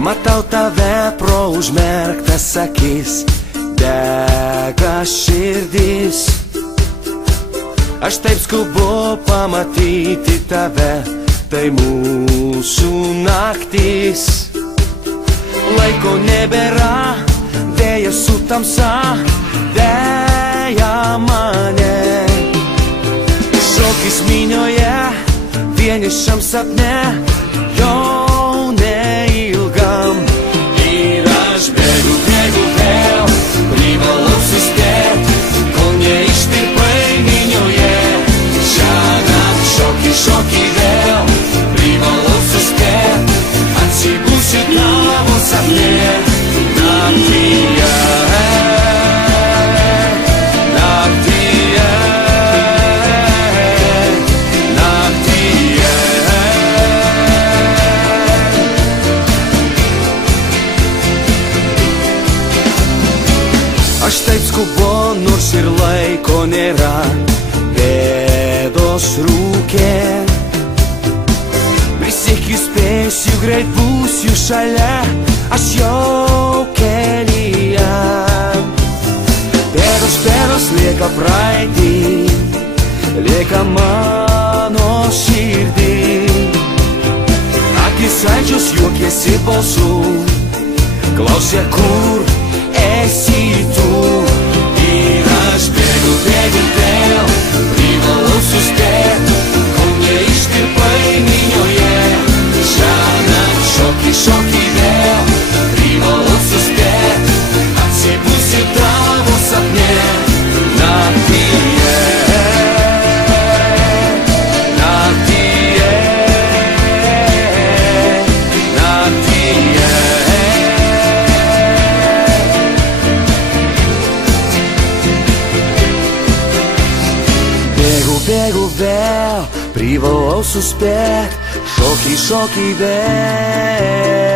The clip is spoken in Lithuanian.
Matau tave pro užmerktas akis, dega širdis. Aš taip skubu pamatyti tave, tai mūsų naktis. Laiko nebėra, dėja su tamsa, dėja mane. Šokis minioje, vienišam sapne, jau neilgam. Ir aš bėgu, bėgu vėl, privalau suspėt, kol neištirpai minioje. Šiąnakt šoki, šoki vėl, privalau suspėt, atsibusiu tavo sapne. Naktyje, naktyje, naktyje. Aš taip skubu, nors ir laiko nėra, bėdos rūkė. Prisiekiu, spėsiu, greit būsiu šalia, aš jau kelyje. Bėdos, bėdos lieka praeitį, lieka mano širdį. Akis aidžios, juokiesi balsu, klausia, kur esi tu. Ir aš bėgu, bėgu vėl, privalau suspėt, kol neištirpai minioje. Šiąnakt šoki, šoki vėl, privalau suspėt, atsibusiu tavo sapne. Naktyje, naktyje, naktyje. Bėgu vėl, privalau suspėt, šoki, šoki vėl.